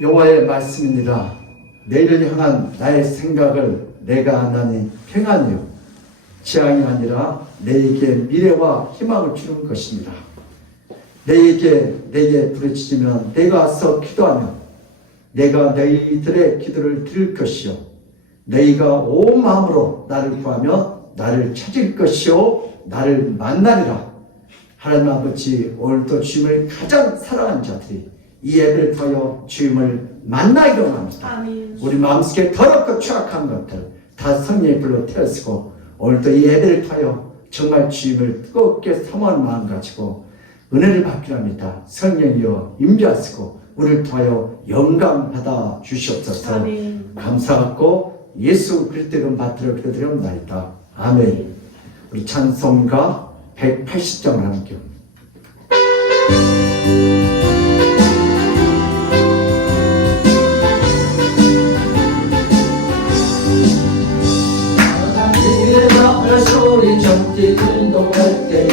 여호와의 말씀이니라. 내일을 향한 나의 생각을 내가 하나니 평안이요 재앙이 아니라 내게 미래와 희망을 주는 것이니라. 내게 부르짖으면 내가 와서 기도하며 내가 너희들의 기도를 들을 것이요 너희가 온 마음으로 나를 구하며 나를 찾을 것이요 나를 만나리라. 하나님 아버지, 오늘도 주님을 가장 사랑하는 자들이 이 예배를 통하여 주님을 만나기로 합니다. 우리 마음속에 더럽고 추악한 것들 다 성령의 불로 태워쓰고 오늘도 이 예배를 통하여 정말 주님을 뜨겁게 사모하는 마음 가지고 은혜를 받기로 합니다. 성령이여 임재하시고 우리를 통하여 영광 받아 주시옵소서. 아멘. 감사하고 예수 그리스도 이름 받들어 기도드리옵나이다. 아멘. 우리 찬송가 180장을 함께 소리 정지 운동할 때에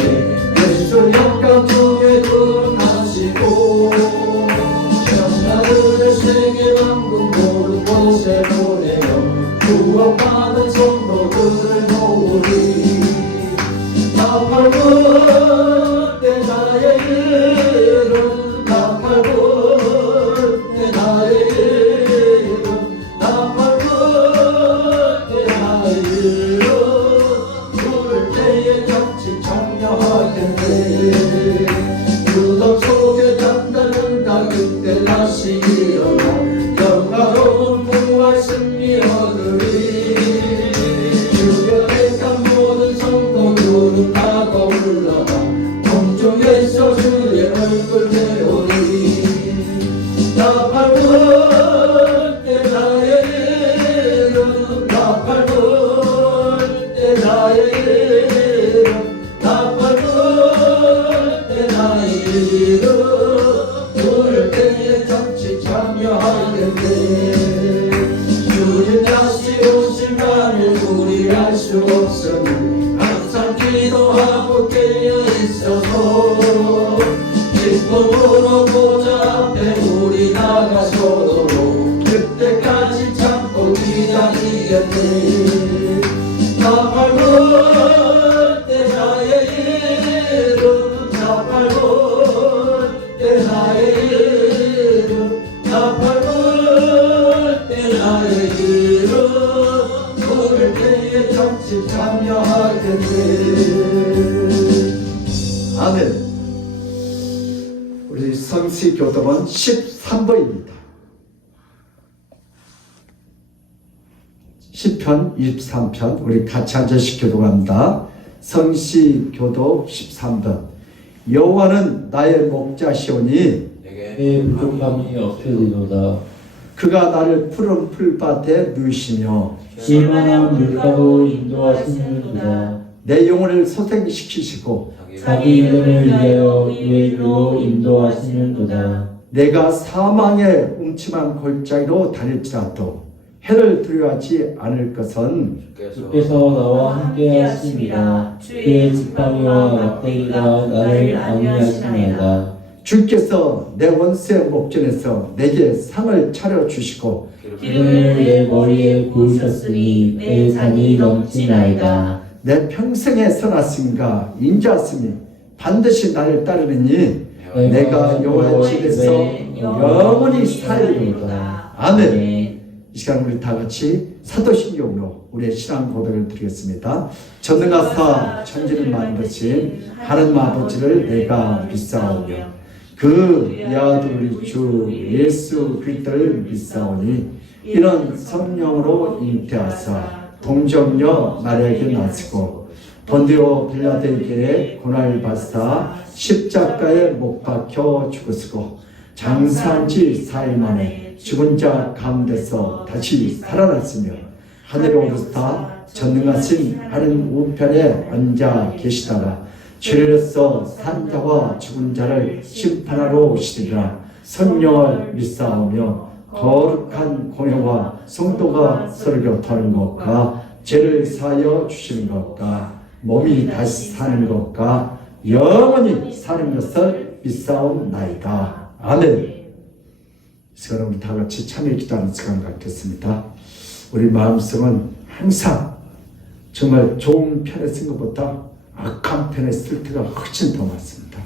예수 영광 중에 구원하시고 천하들의 세계 만국 모든 곳에 보내어 구원받은 성도들을 모으리. 나팔불 때 나의 이름 나팔불 때 나의 이름 나팔불 때 나의 이름 참여하겠네. 무덤 속에 잠자는다 그때 다시 일어나 영광로운 부활 승리 얻으리. 주변에 간 모든 성도들은 다 떠올라가 공중에서 주의 얼굴 배우리. 나팔불 앞에 우리 나가서도 그때까지 참고 기다리겠네. 나 밟을 때 나의 이름, 나 밟을 때 나의 이름, 나 밟을 때 나의 이름, 부를 때에 같이 참여하겠네. 아멘. 우리 성시교독은 13번입니다. 10편, 23편 우리 같이 앉아서 교독합니다. 성시교독 13번. 여호와는 나의 목자시오니 내 부족함이 없으리로다. 그가 나를 푸른 풀밭에 누이시며 실만한 물가로 인도하시는도다. 내 영혼을 소생시키시고 자기 이름을 위하여 그의 길로 인도하시는도다. 내가 사망의 음침한 골짜기로 다닐지라도 해를 두려워하지 않을 것은 주께서 나와 함께 하심이라. 주의 지팡이와 막대기가 나를 안위하시나이다. 주께서 내 원수의 목전에서 내게 상을 차려주시고 기름을 내 머리에 부으셨으니 내 잔이 넘치나이다. 내 평생의 선하심과 인자하심이 반드시 나를 따르리니 내가 여호와의 집에서 영원히 살리리로다. 아멘. 이 시간 우리 다 같이 사도신경으로 우리의 신앙 고백을 드리겠습니다. 전능하사 천지를 만드신 하나님 아버지를 내가 믿사오며 그 아들 우리 주 예수 그리스도를 믿사오니 이런 성령으로 잉태하사 동정녀 마리아에게 나시고 본디오 빌라도에게 고난을 받사 십자가에 못 박혀 죽으시고 장사한 지 4일 만에 죽은 자 가운데서 다시 살아났으며 하늘에 오르사 전능하신 하나님 우편에 앉아 계시다가 죄로서 산 자와 죽은 자를 심판하러 오시리라. 성령을 믿사오며 거룩한 공회와 성도가 서로 곁하는 것과 죄를 사하여 주시는 것과 몸이 다시 사는 것과 영원히 사는 것을 믿사옵나이다. 아멘. 이 시간 우리 다 같이 참여 기도하는 시간 갖겠습니다. 우리 마음속은 항상 정말 좋은 편에 쓴 것보다 악한 편에 쓸 때가 훨씬 더 많습니다.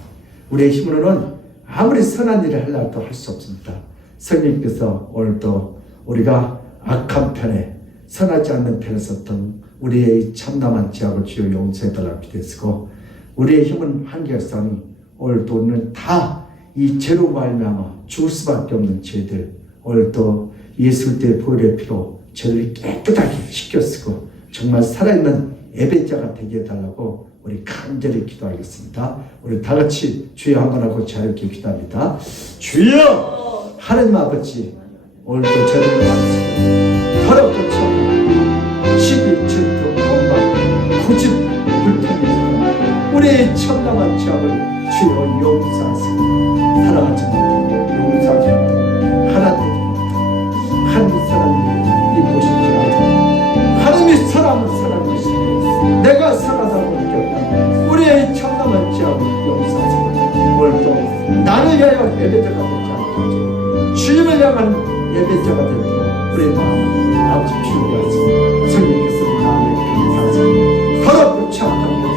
우리의 힘으로는 아무리 선한 일을 하려도 할 수 없습니다. 성령께서 오늘도 우리가 악한 편에 선하지 않는 편에 썼던 우리의 참남한 죄악을 주여 용서해달라고 기도했고 우리의 힘은 한계가 있으니 오늘도 우리는 다 이 죄로 말미암아 죽을 수밖에 없는 죄들 오늘도 예수 그리스도의 보혈의 피로 죄를 깨끗하게 씻겨쓰고 정말 살아있는 예배자가 되게 해달라고 우리 간절히 기도하겠습니다. 우리 다 같이 주여 한번 하고 자유롭게 기도합니다. 주여 하나님 아버지 오늘도 저를 만지고 더럽고 참고 시기 질투 원망 고집 불평이 우리의 참담한 죄악을 주여 용서하시고 사랑하지 못하고 용서하지 못하고 하나님 한 사람이 이 모습이 아니고 하나님이 사람을 사랑하시고 내가 선하다고 느꼈다. 우리의 참담한 죄악을 용서하시고 오늘도 나를 위하여 예배자가 되지 않게 주님을 향한 예배자가 되도록 우리의 마음 아버지 피우게 하시고 성령께서 우리 마음을 감사하시고 더럽고 참된 것을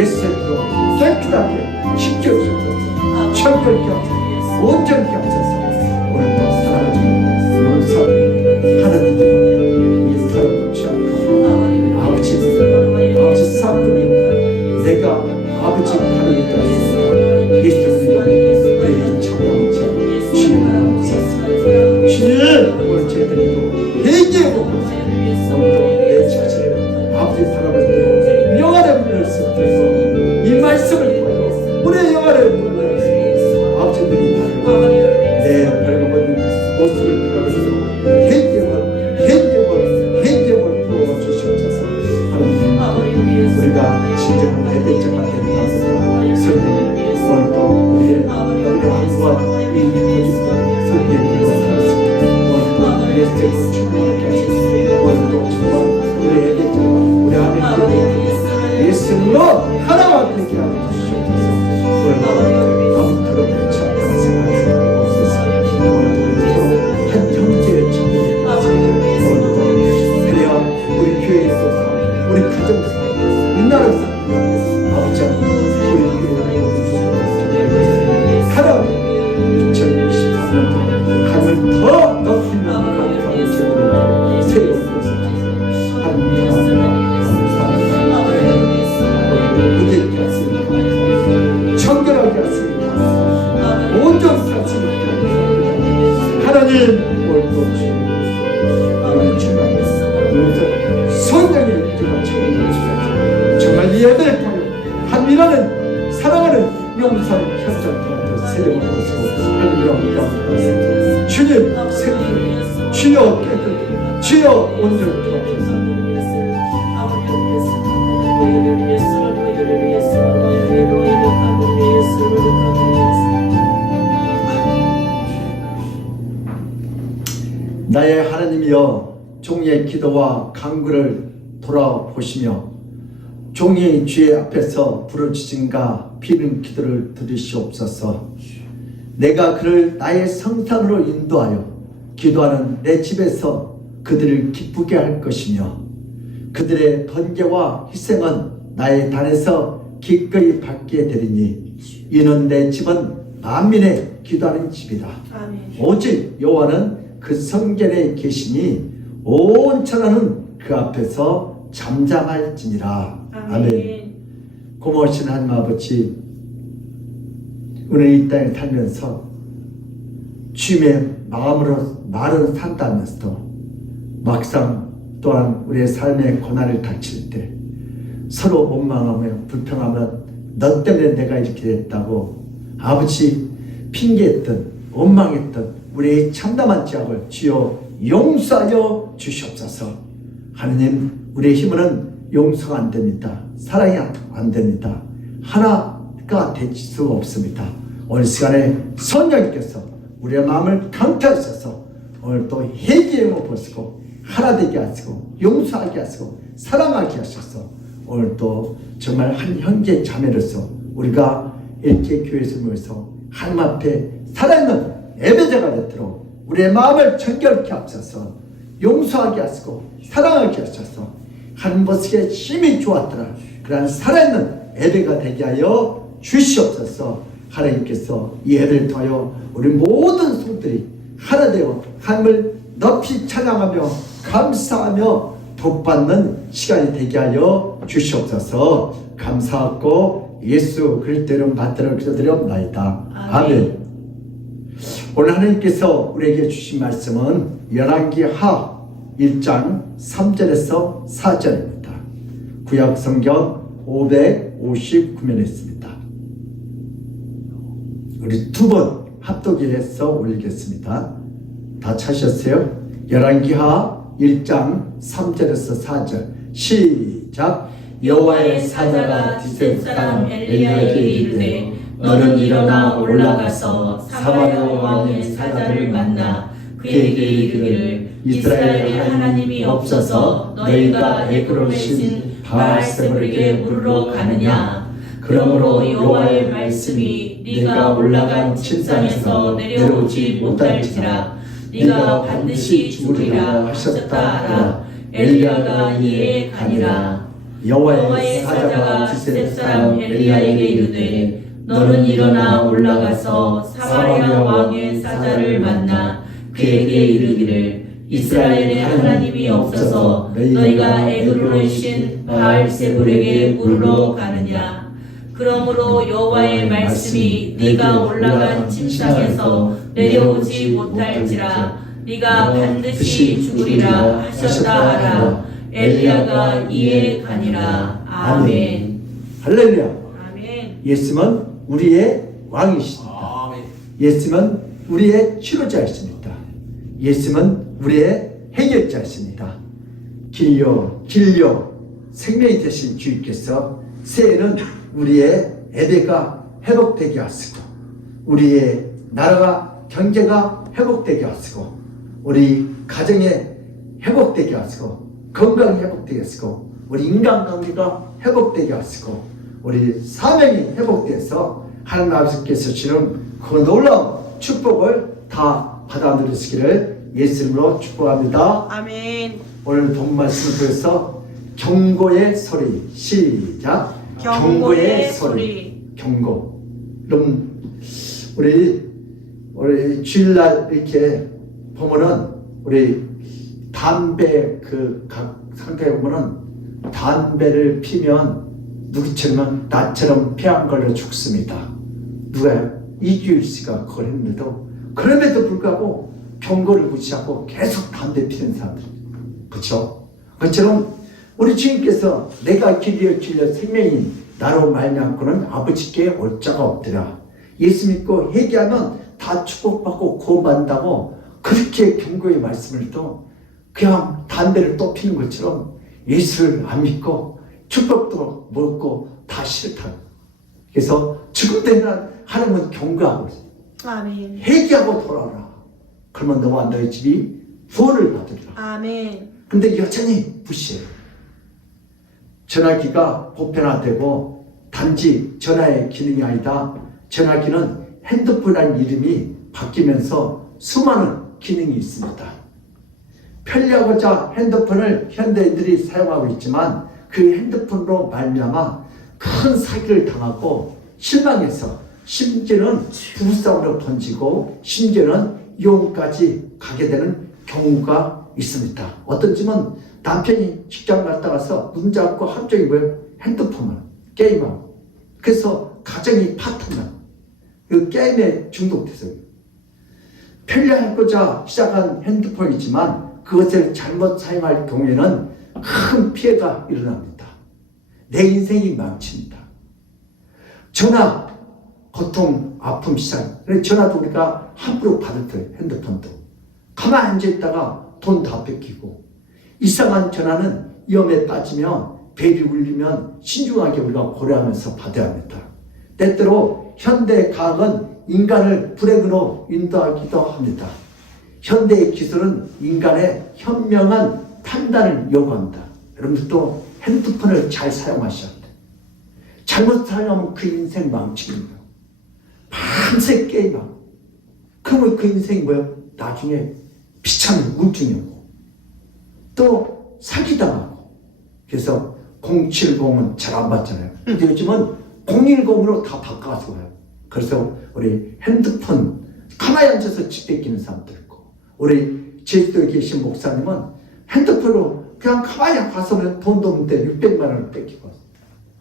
예수의 피로 깨끗하게 씻겨주셔서 철저히 하셔서 온전히 하셔서 오늘도 사랑하시고 용서하고 하나님 이 더럽고 참고 아버지 사랑을 내가 아버지 하나님을 따르겠습니다. 예수님도 우리의 참담한 죄 주님을 감사합니다. 주님 오늘 저희들도 회개하고 오늘도 내 자신을 아버지 사랑을 때 영화를 부를 수 있도록 이 말씀을 통하여 우리의 영화를 불러서 아버지들이 나를 내 밝아버린 모습을 들어가서 회개를 부어주시옵소서. 하나님 우리가 진정한 예배자가 되는 것을 성령 오늘도 우리의 한과 이 거짓된 성령의 일어났습니다. 오늘도 예수의 충만하게 하시고 오늘도 정말 우리의 예배자가 우리 안에 예수님으로 하나가 되게 하여 주시옵소서. 오늘도 아무쪼록 참여하세요. 하늘 더 높이는 감사의 기쁨을 세워주소서. 하나님 감사합니다. 무대케 하시니까 청결하게 하시니까 온전히 하시니까 하나님 오늘도 주님 주님 성령의 은혜가 채워주시옵소서. 정말 이 예배를 통해 한민아는 사랑하는 용서의 현장들한테 세례를 받으시고 할렐루야. 주님 생명 주여 깨끗 주여 온전히 하옵소서. 나의 하나님이여 종의 기도와 간구를 돌아보시며 종이 주의 앞에서 부르짖은가 비는 기도를 들으시옵소서. 내가 그를 나의 성산으로 인도하여 기도하는 내 집에서 그들을 기쁘게 할 것이며 그들의 번제와 희생은 나의 단에서 기꺼이 받게 되리니 이는 내 집은 만민의 기도하는 집이다. 아멘. 오직 여호와는 그 성전에 계시니 온 천하는 그 앞에서 잠잠할지니라. 아멘. 고마우신 하나님 아버지, 오늘 이 땅에 살면서 주님의 마음으로 말은 산다면서도 막상 또한 우리의 삶의 고난을 닥칠 때 서로 원망하며 불평하며 너 때문에 내가 이렇게 됐다고 아버지 핑계했던 원망했던 우리의 참담한 죄악을 주여 용서하여 주시옵소서. 하느님, 우리의 힘으로는 용서가 안 됩니다. 사랑이 안 됩니다. 하나가 될 수 없습니다. 오늘 시간에 성령님께서 우리의 마음을 강타하셔서 오늘 또 회개의 벗고 하나 되게 하시고 용서하게 하시고 사랑하게 하셔서 오늘 또 정말 한 형제 자매로서 우리가 이렇게 교회에서 모여서 하나님 앞에 살아있는 예배자가 되도록 우리의 마음을 정결케 하셔서 용서하게 하시고 사랑하게 하셔서 한 모습에 힘이 좋았더라 그러한 살아있는 예배가 되게 하여 주시옵소서. 하나님께서 이 예배를 통하여 우리 모든 성들이 하나 되어 하나님을 높이 찬양하며 감사하며 복받는 시간이 되게 하여 주시옵소서. 감사하고 예수 그리스도 이름 받들어 기도드리옵나이다. 아멘. 오늘 하나님께서 우리에게 주신 말씀은 열왕기하 1장 3절에서 4절입니다. 구약 성경 559면에 있습니다. 우리 두 번 합독해서 올리겠습니다. 다 찾으셨어요? 열왕기하 1장 3절에서 4절 시작. 여호와의 사자가 디셉 사람 엘리야에게 이르되 너는 일어나 올라가서 사마리아 왕의 사자를 만나 그에게 이르기를 이스라엘의 하나님이 없어서 너희가 에그론의 신 바알세불에게 물으러 가느냐. 그러므로 여호와의 말씀이 네가 올라간 침상에서 내려오지 못할지라 네가 반드시 죽으리라 하셨다 하라. 엘리야가 이에 가니라. 여호와의 사자가 디셉 사람 엘리야에게 이르되 너는 일어나 올라가서 사마리아 왕의 사자를 만나 그에게 이르기를 이스라엘의 하나님이 없어서 너희가 에그론의 신 바알세불에게 물으러 가느냐. 그러므로 여호와의 말씀이 네가 올라간 침상에서 내려오지 못할지라 네가 반드시 죽으리라 하셨다 하라. 엘리야가 이에 가니라. 아멘. 할렐루야. 아멘. 예수는 우리의 왕이십니다. 예수는 우리의 치료자이십니다. 예수는 우리의 해결자이십니다. 길려 생명이 되신 주님께서 새해는 우리의 예배가 회복되게 하시고 우리의 나라가 경제가 회복되게 하시고 우리 가정에 회복되게 하시고 건강이 회복되게 하시고 우리 인간관계가 회복되게 하시고 우리 사명이 회복돼서 하나님 아버지께서 주는 그 놀라운 축복을 다 받아 누리시기를 예수 이름으로 축복합니다. 아멘. 오늘 본 말씀을 통해서 경고의 소리 시작. 경고의 소리. 경고. 그럼 우리 우리 주일날 이렇게 보면은 우리 담배 각 상태에 보면은 담배를 피면 누구처럼 나처럼 폐암 걸려 죽습니다. 누가요? 이규일 씨가 그걸 했는데도 그럼에도 불구하고 병고를 무시하고 계속 담배 피는 사람들. 그렇죠? 그처럼 우리 주님께서 내가 길이여 길이여 생명인 나로 말미암고는 아버지께 올 자가 없더라. 예수 믿고 회개하면 다 축복받고 구원받는다고 그렇게 경고의 말씀을 또 그냥 담배를 또 피는 것처럼 예수를 안 믿고 축복도 먹고 다 싫다. 그래서 죽음 되는 하나님은 경고하고 있어요. 아멘. 회개하고 돌아오라. 그러면 너와 너의 집이 구원을 받으리라. 아멘. 근데 여전히 무시해요. 전화기가 보편화되고 단지 전화의 기능이 아니다. 전화기는 핸드폰이라는 이름이 바뀌면서 수많은 기능이 있습니다. 편리하고자 핸드폰을 현대인들이 사용하고 있지만 그 핸드폰으로 말미암아 큰 사기를 당하고 실망해서 심지어는 부부싸움으로 번지고 심지어는 이혼까지 가게 되는 경우가 있습니다. 어떤 집은 남편이 직장 갔다 와서 문 잡고 하루 종일 뭐예요? 핸드폰만 게임하고 그래서 가정이 파탄나 그 게임에 중독돼서 편리하고자 시작한 핸드폰이지만 그것을 잘못 사용할 경우에는 큰 피해가 일어납니다. 내 인생이 망칩니다. 전화, 고통, 아픔, 시작. 전화도 우리가 함부로 받을 때 핸드폰도 가만히 앉아있다가 돈 다 뺏기고 이상한 전화는 위험에 빠지며 벨이 울리면 신중하게 우리가 고려하면서 받아야 합니다. 때때로 현대 과학은 인간을 불행으로 인도하기도 합니다. 현대의 기술은 인간의 현명한 판단을 요구합니다. 여러분들도 핸드폰을 잘 사용하셔야 합니다. 잘못 사용하면 그 인생 망치는 거예요. 밤새 게임하고 그러면 그 인생이 뭐예요? 나중에 비참한 우울증이 오고 또 사기당하고 그래서 070은 잘 안 받잖아요. 근데 요즘은 010으로 다 바꿔서 와요. 그래서 우리 핸드폰 가만히 앉아서 집 뺏기는 사람도 있고 우리 제주도에 계신 목사님은 핸드폰으로 그냥 가만히 가서 돈도 없는데 600만 원을 뺏기고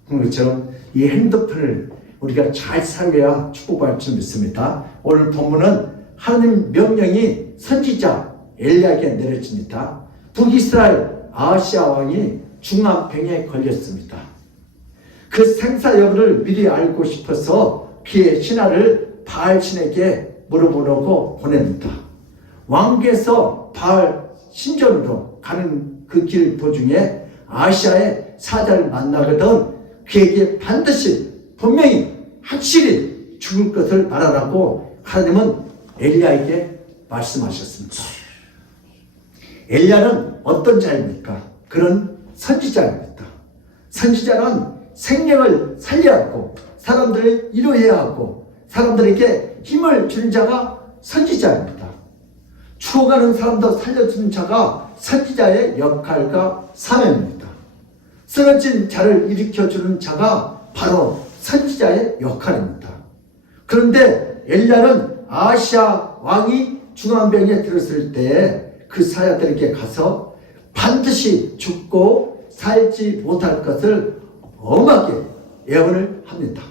그런 것처럼 이 핸드폰을 우리가 잘 사용해야 축복받을 줄 믿습니다. 오늘 본문은 하나님 명령이 선지자 엘리야에게 내려집니다. 북이스라엘 아하시야 왕이 중암병에 걸렸습니다. 그 생사 여부를 미리 알고 싶어서 그의 신하를 바알 신에게 물어보려고 보냅니다. 왕궁에서 바알 신전으로 가는 그 길 도중에 아하시야의 사자를 만나거든 그에게 반드시 분명히 확실히 죽을 것을 말하라고 하나님은 엘리야에게 말씀하셨습니다. 엘리야는 어떤 자입니까? 그런 선지자입니다. 선지자는 생명을 살려야 하고 사람들을 위로해야 하고 사람들에게 힘을 주는 자가 선지자입니다. 죽어가는 사람도 살려주는 자가 선지자의 역할과 사명입니다. 쓰러진 자를 일으켜주는 자가 바로 선지자의 역할입니다. 그런데 엘리야는 아하시야 왕이 중암병에 들었을 때 그 사자들에게 가서 반드시 죽고 살지 못할 것을 엄하게 예언을 합니다.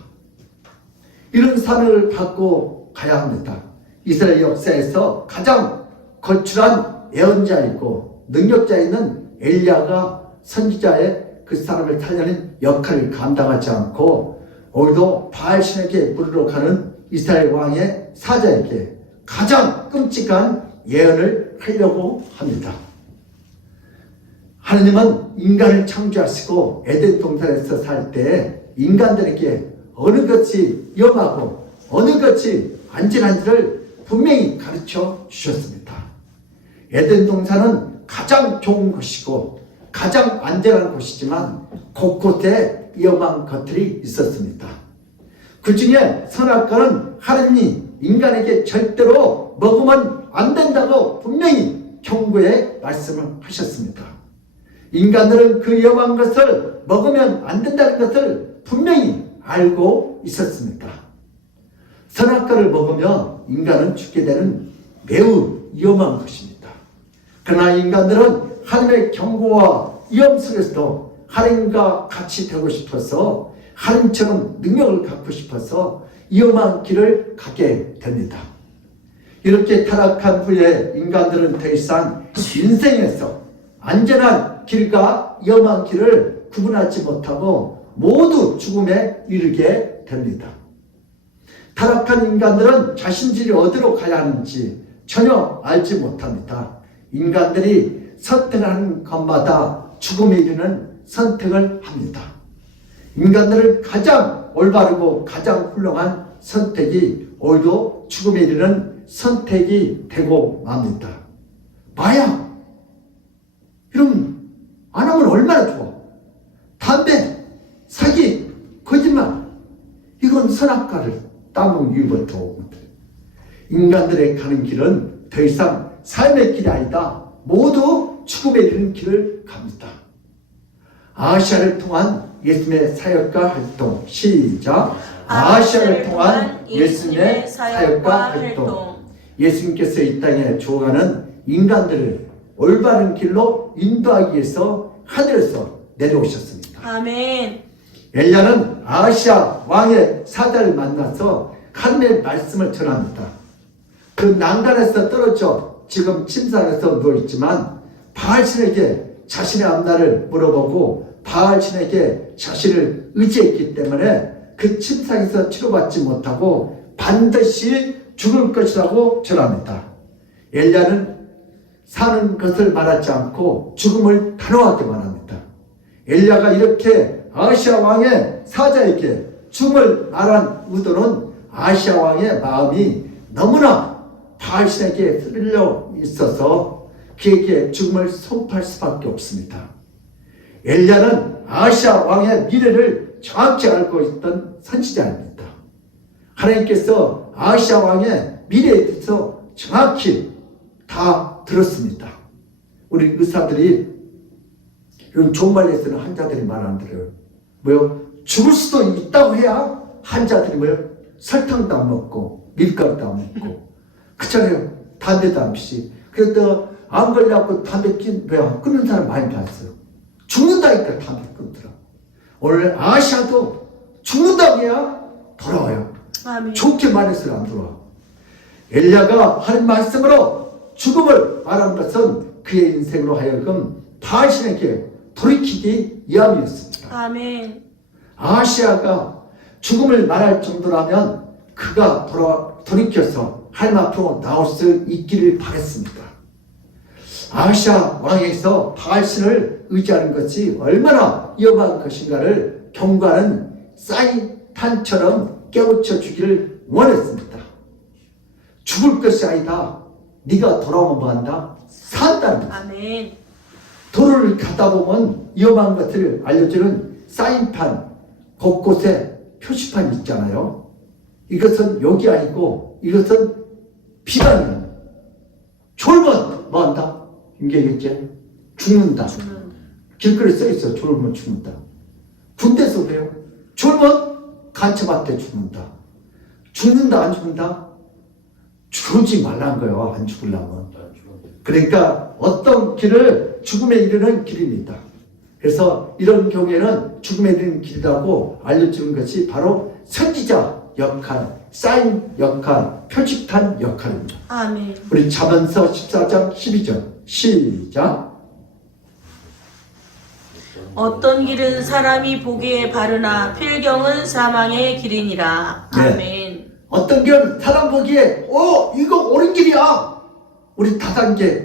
이런 사명을 받고 가야 합니다. 이스라엘 역사에서 가장 거출한 예언자이고 능력자 있는 엘리야가 선지자의 그 사람을 살려는 역할을 감당하지 않고 오히려 바알 신에게 물으러 가는 이스라엘 왕의 사자에게 가장 끔찍한 예언을 하려고 합니다. 하느님은 인간을 창조하시고 에덴 동산에서 살 때 인간들에게 어느 것이 위험하고 어느 것이 안전한지를 분명히 가르쳐 주셨습니다. 에덴 동산은 가장 좋은 곳이고 가장 안전한 곳이지만 곳곳에 위험한 것들이 있었습니다. 그 중에 선악과는 하느님이 인간에게 절대로 먹으면 안 된다고 분명히 경고의 말씀을 하셨습니다. 인간들은 그 위험한 것을 먹으면 안 된다는 것을 분명히 알고 있었습니다. 선악과를 먹으며 인간은 죽게 되는 매우 위험한 것입니다. 그러나 인간들은 하나님의 경고와 위험 속에서도 하나님과 같이 되고 싶어서 하나님처럼 능력을 갖고 싶어서 위험한 길을 가게 됩니다. 이렇게 타락한 후에 인간들은 더 이상 인생에서 안전한 길과 위험한 길을 구분하지 못하고 모두 죽음에 이르게 됩니다. 타락한 인간들은 자신들이 어디로 가야 하는지 전혀 알지 못합니다. 인간들이 선택하는 것마다 죽음에 이르는 선택을 합니다. 인간들은 가장 올바르고 가장 훌륭한 선택이 오히려 죽음에 이르는 선택이 되고 맙니다. 마약, 이러면 안 하면 얼마나 좋아. 담배, 사기, 거짓말, 이건 선악과를 따먹는 이유부터 오거든. 인간들의 가는 길은 더 이상 삶의 길이 아니다. 모두 죽음에 이르는 길을 갑니다. 아시아를 통한 예수님의 사역과 활동. 시작. 아시아를 통한 예수님의 사역과 활동. 예수님께서 이 땅에 주어가는 인간들을 올바른 길로 인도하기 위해서 하늘에서 내려오셨습니다. 아멘. 엘리야는 아시아 왕의 사자를 만나서 하나님의 말씀을 전합니다. 그 난간에서 떨어져 지금 침상에서 누워있지만 바알신에게 자신의 앞날을 물어보고 바알신에게 자신을 의지했기 때문에 그 침상에서 치료받지 못하고 반드시 죽을 것이라고 전합니다. 엘리야는 사는 것을 말하지 않고 죽음을 단호하게 말합니다. 엘리야가 이렇게 아시아 왕의 사자에게 죽음을 말한 의도는 아시아 왕의 마음이 너무나 바알신에게 쓸려 있어서 그에게 죽음을 선포할 수밖에 없습니다. 엘리야는 아시아 왕의 미래를 정확히 알고 있던 선지자입니다. 하나님께서 아시아 왕의 미래에 대해서 정확히 다 들었습니다. 우리 의사들이 이런 종말에서는 환자들이 말 안 들어요. 뭐요? 죽을 수도 있다고 해야 환자들이 뭐요? 설탕도 안 먹고 밀가루도 안 먹고 그렇잖아요. 담배도 안 피시. 그래도 안 걸려갖고 담배 끊는 사람 많이 봤어요. 죽는다니까 담배 끊더라. 오늘 아시아도 죽는다고 해야 돌아와요. 아멘. 좋게 말해서는 안 돌아와. 엘리야가 하는 말씀으로 죽음을 말한 것은 그의 인생으로 하여금 바알신에게 돌이키기 위함이었습니다. 아멘. 아시아가 죽음을 말할 정도라면 그가 돌이켜서 하나님 앞으로 나올 수 있기를 바랬습니다. 아시아 왕에서 바알신을 의지하는 것이 얼마나 위험한 것인가를 경고하는 사이탄처럼 깨우쳐 주기를 원했습니다. 죽을 것이 아니다. 네가 돌아오면 뭐한다? 산다는 거죠. 아멘. 도로를 가다 보면 위험한 것을 알려주는 사인판, 곳곳에 표시판이 있잖아요. 이것은 욕이 아니고 이것은 비방이에요. 졸면 뭐한다? 인계겠지? 죽는다. 길거리에 써있어. 졸면 죽는다. 군대에서 그래요. 졸면 간첩한테 죽는다. 죽는다 안 죽는다? 죽지 말라는 거예요. 안 죽으려면. 그러니까 어떤 길을 죽음에 이르는 길입니다. 그래서 이런 경우에는 죽음에 이르는 길이라고 알려주는 것이 바로 선지자 역할, 사인 역할, 표식탄 역할입니다. 아멘. 우리 잠언서 14장 12절 시작. 어떤 길은 사람이 보기에 바르나 필경은 사망의 길이니라. 네. 아멘. 어떤 길은 사람 보기에 이거 옳은 길이야. 우리 다단계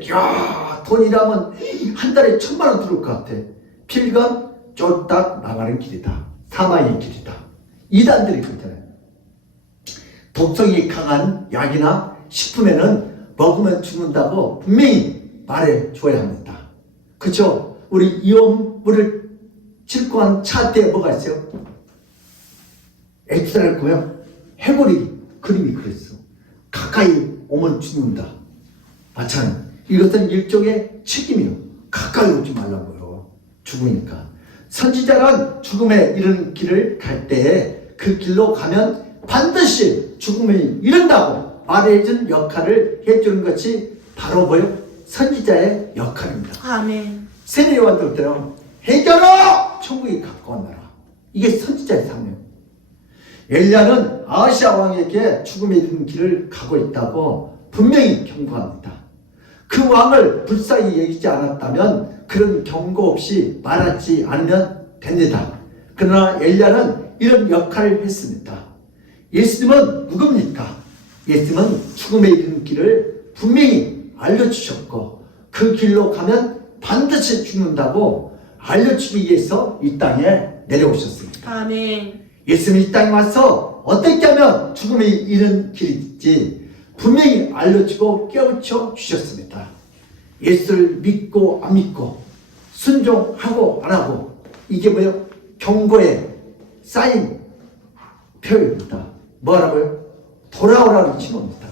돈이라면 한 달에 1,000만 원 들을 것 같아. 필경 쫄딱 나가는 길이다. 사망의 길이다. 이단들이 그렇잖아요. 독성이 강한 약이나 식품에는 먹으면 죽는다고 분명히 말해줘야 합니다. 그렇죠? 우리 이온물을 싣고 간 차 뒤에 뭐가 있어요? 엑스할 거야. 해골이 그림이 그랬어. 가까이 오면 죽는다. 마찬가지. 이것은 일종의 책임이요. 가까이 오지 말라고요. 죽으니까. 선지자란 죽음에 이르는 길을 갈 때에 그 길로 가면 반드시 죽음을 이른다고 말해준 역할을 해주는 것이 바로 뭐요? 선지자의 역할입니다. 아멘. 세례 요한들처럼 해결아 천국이 가까운 나라. 이게 선지자의 사명. 엘리야는 아하시아 왕에게 죽음에 이르는 길을 가고 있다고 분명히 경고합니다. 그 왕을 불쌍히 여기지 않았다면 그런 경고 없이 말하지 않으면 됩니다. 그러나 엘리야는 이런 역할을 했습니다. 예수님은 누굽니까? 예수님은 죽음에 이르는 길을 분명히 알려주셨고 그 길로 가면 반드시 죽는다고 알려주기 위해서 이 땅에 내려오셨습니다. 아멘. 예수님이 이 땅에 와서 어떻게 하면 죽음에 이르는 길인지 분명히 알려주고 깨우쳐 주셨습니다. 예수를 믿고 안 믿고 순종하고 안 하고 이게 뭐예요? 경고에 쌓인 표입니다. 뭐라고요? 돌아오라는 신호입니다.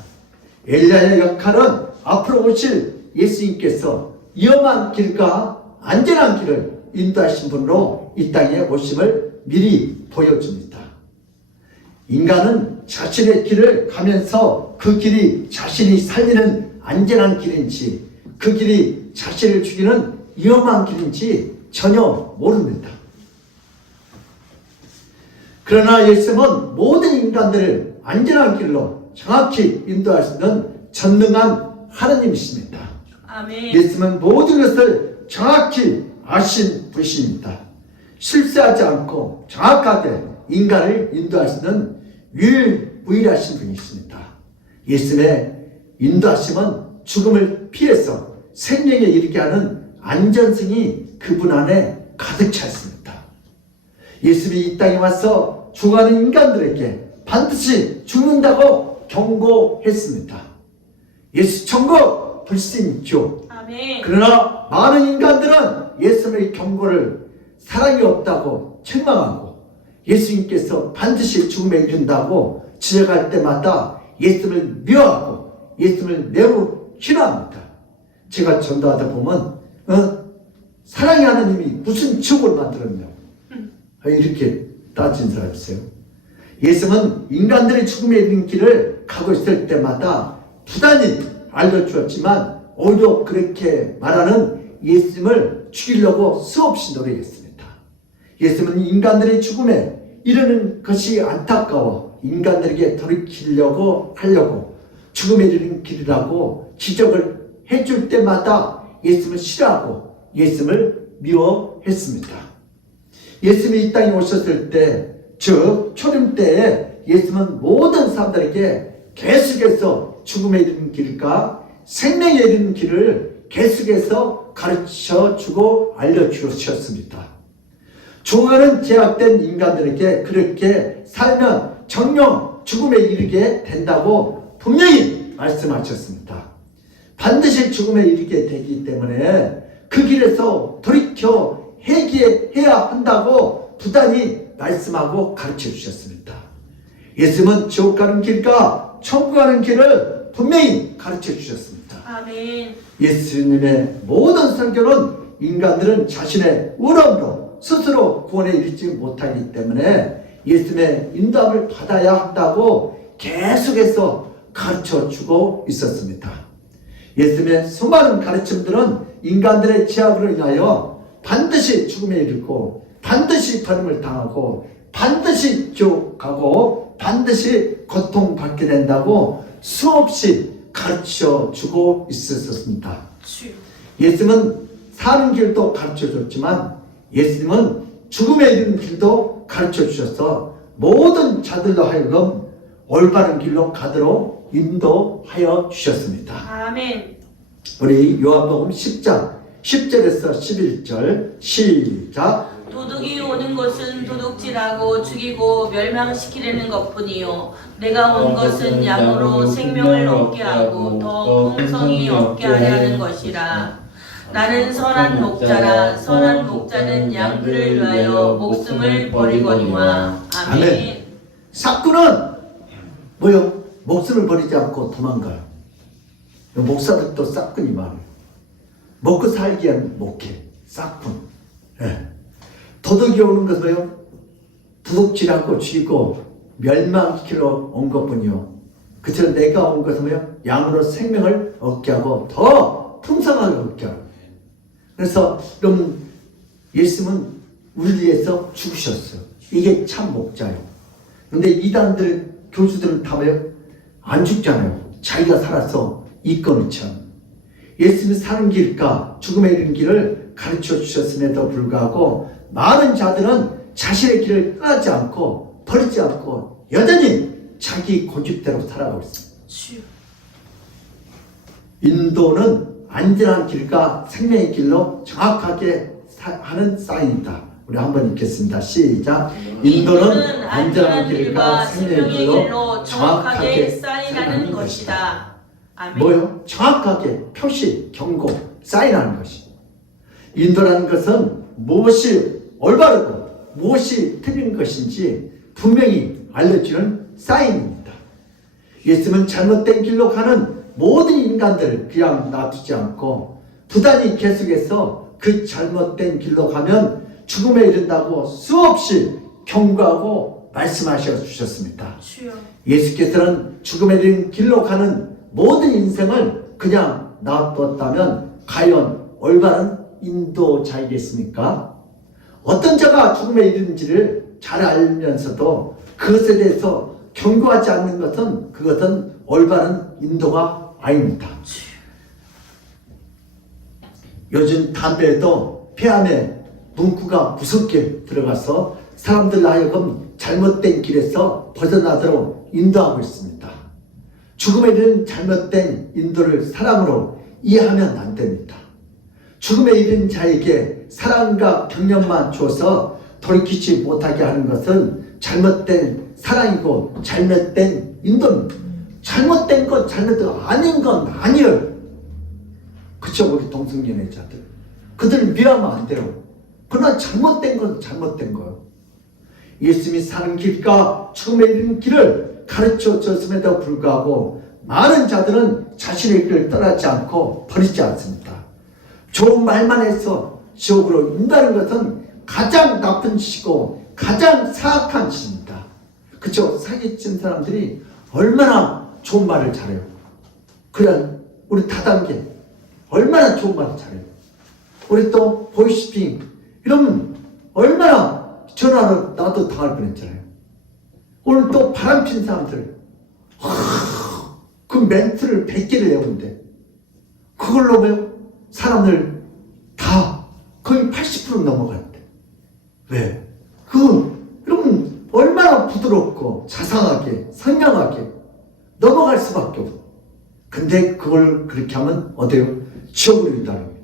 엘리야의 역할은 앞으로 오실 예수님께서 위험한 길과 안전한 길을 인도하신 분으로 이 땅에 오심을 미리 보여줍니다. 인간은 자신의 길을 가면서 그 길이 자신이 살리는 안전한 길인지 그 길이 자신을 죽이는 위험한 길인지 전혀 모릅니다. 그러나 예수님은 모든 인간들을 안전한 길로 정확히 인도할 수 있는 전능한 하나님이십니다. 아멘. 예수님은 모든 것을 정확히 아신 분이십니다. 실수하지 않고 정확하게 인간을 인도할 수 있는 유일무이하신 분이십니다. 예수님의 인도하심은 죽음을 피해서 생명에 이르게 하는 안전성이 그분 안에 가득 차 있습니다. 예수님이 이 땅에 와서 죽어가는 인간들에게 반드시 죽는다고 경고했습니다. 예수 천국 불신이죠. 아멘. 그러나 많은 인간들은 예수님의 경고를 사랑이 없다고 책망하고 예수님께서 반드시 죽음에 이른다고 지적할 때마다 예수님을 미워하고 예수님을 매우 싫어합니다. 제가 전도하다 보면 사랑의 하나님이 무슨 지옥을 만들었냐 이렇게 따진 사람 있어요. 예수님은 인간들의 죽음에 이르는 길을 가고 있을 때마다 부단히 알려주었지만 오히려 그렇게 말하는 예수님을 죽이려고 수없이 노력했습니다. 예수님은 인간들의 죽음에 이르는 것이 안타까워 인간들에게 돌이키려고 하려고 죽음에 이르는 길이라고 지적을 해줄 때마다 예수님을 싫어하고 예수님을 미워했습니다. 예수님이 이 땅에 오셨을 때, 즉 초림 때에 예수님은 모든 사람들에게 계속해서 죽음에 이르는 길과 생명에 이르는 길을 계속해서 가르쳐주고 알려주셨습니다. 죽어가는 제약된 인간들에게 그렇게 살면 정령 죽음에 이르게 된다고 분명히 말씀하셨습니다. 반드시 죽음에 이르게 되기 때문에 그 길에서 돌이켜 회개해야 한다고 부단히 말씀하고 가르쳐 주셨습니다. 예수님은 지옥 가는 길과 천국 가는 길을 분명히 가르쳐 주셨습니다. 아멘. 예수님의 모든 설교는 인간들은 자신의 의로움으로 스스로 구원에 이르지 못하기 때문에 예수님의 인도함을 받아야 한다고 계속해서 가르쳐주고 있었습니다. 예수님의 수많은 가르침들은 인간들의 죄악으로 인하여 반드시 죽음에 이르고 반드시 버림을 당하고 반드시 지옥 가고 반드시 고통받게 된다고 수없이 가르쳐주고 있었습니다. 예수님은 사는 길도 가르쳐줬지만 예수님은 죽음에 이르는 길도 가르쳐주셔서 모든 자들로 하여금 올바른 길로 가도록 인도하여 주셨습니다. 아멘. 우리 요한복음 10장 10절에서 11절 시작. 도둑이 오는 것은 도둑질하고 죽이고 멸망시키려는 것뿐이요 내가 온 것은 양으로 생명을 얻게 하고 더 풍성히 얻게 하려는 것이라. 나는 선한 목자라. 선한 목자는 양들을 위하여 목숨을 버리거니와. 아멘. 삭군은 뭐요? 목숨을 버리지 않고 도망가요. 목사들도 삭군이 많아요. 먹고 살기 위한 목회, 삭군. 도둑이 오는 것은 뭐요? 도둑질하고 죽이고 멸망시키러 온 것뿐이요. 그처럼 내가 온 것은 뭐요? 양으로 생명을 얻게 하고 더 풍성하게 얻게 하고. 그래서 여러분, 예수님은 우리를 위해서 죽으셨어요. 이게 참 목자예요. 근데 이단들, 교주들은 다 뭐예요? 안 죽잖아요. 자기가 살아서 이끌어놓잖아요. 예수님이 사는 길과 죽음에 이른 길을 가르쳐 주셨음에도 불구하고 많은 자들은 자신의 길을 떠나지 않고 버리지 않고 여전히 자기 고집대로 살아가고 있습니다. 주여. 인도는 안전한 길과 생명의 길로 정확하게 하는 사인이다. 우리 한번 읽겠습니다. 시작. 인도는 안전한 길과 생명의 길로 정확하게 사인하는 것이다. 아멘. 뭐요? 정확하게 표시, 경고, 사인하는 것이. 인도라는 것은 무엇이 올바르고 무엇이 틀린 것인지 분명히 알려주는 사인입니다. 예수님은 잘못된 길로 가는 모든 인간들을 그냥 놔두지 않고 부단히 계속해서 그 잘못된 길로 가면 죽음에 이른다고 수없이 경고하고 말씀하셔 주셨습니다. 주여. 예수께서는 죽음에 이른 길로 가는 모든 인생을 그냥 놔뒀다면 과연 올바른 인도자이겠습니까? 어떤 자가 죽음에 이르는지를 잘 알면서도 그것에 대해서 경고하지 않는 것은 그것은 올바른 인도가 아닙니다. 요즘 담배에도 폐암에 문구가 무섭게 들어가서 사람들 하여금 잘못된 길에서 벗어나도록 인도하고 있습니다. 죽음에 이른 잘못된 인도를 사랑으로 이해하면 안 됩니다. 죽음에 이른 자에게 사랑과 격려만 줘서 돌이키지 못하게 하는 것은 잘못된 사랑이고 잘못된 인도입니다. 잘못된 건 잘못된 아닌 건 아니에요. 그쵸? 우리 동성연애자들 그들 미워하면 안 돼요. 그러나 잘못된 건 잘못된 거예요. 예수님이 사는 길과 죽음에 이르는 길을 가르쳐 줬음에도 불구하고 많은 자들은 자신의 길을 떠나지 않고 버리지 않습니다. 좋은 말만 해서 지옥으로 인도하는 것은 가장 나쁜 짓이고 가장 사악한 짓입니다. 그쵸? 사기친 사람들이 얼마나 좋은 말을 잘해요. 그냥 우리 다단계 얼마나 좋은 말을 잘해요. 우리 또 보이스피싱 이러면 얼마나 전화로 나도 당할 뻔했잖아요. 오늘 또 바람핀 사람들 그 멘트를 100개를 외우는데 그걸로 뭐 사람들 다 거의 80% 넘어가는데 왜? 그러면 얼마나 부드럽고 자상하게 선량하게 넘어갈 수밖에 없어. 근데 그걸 그렇게 하면 어때요? 지옥으로 인도하는 거예요.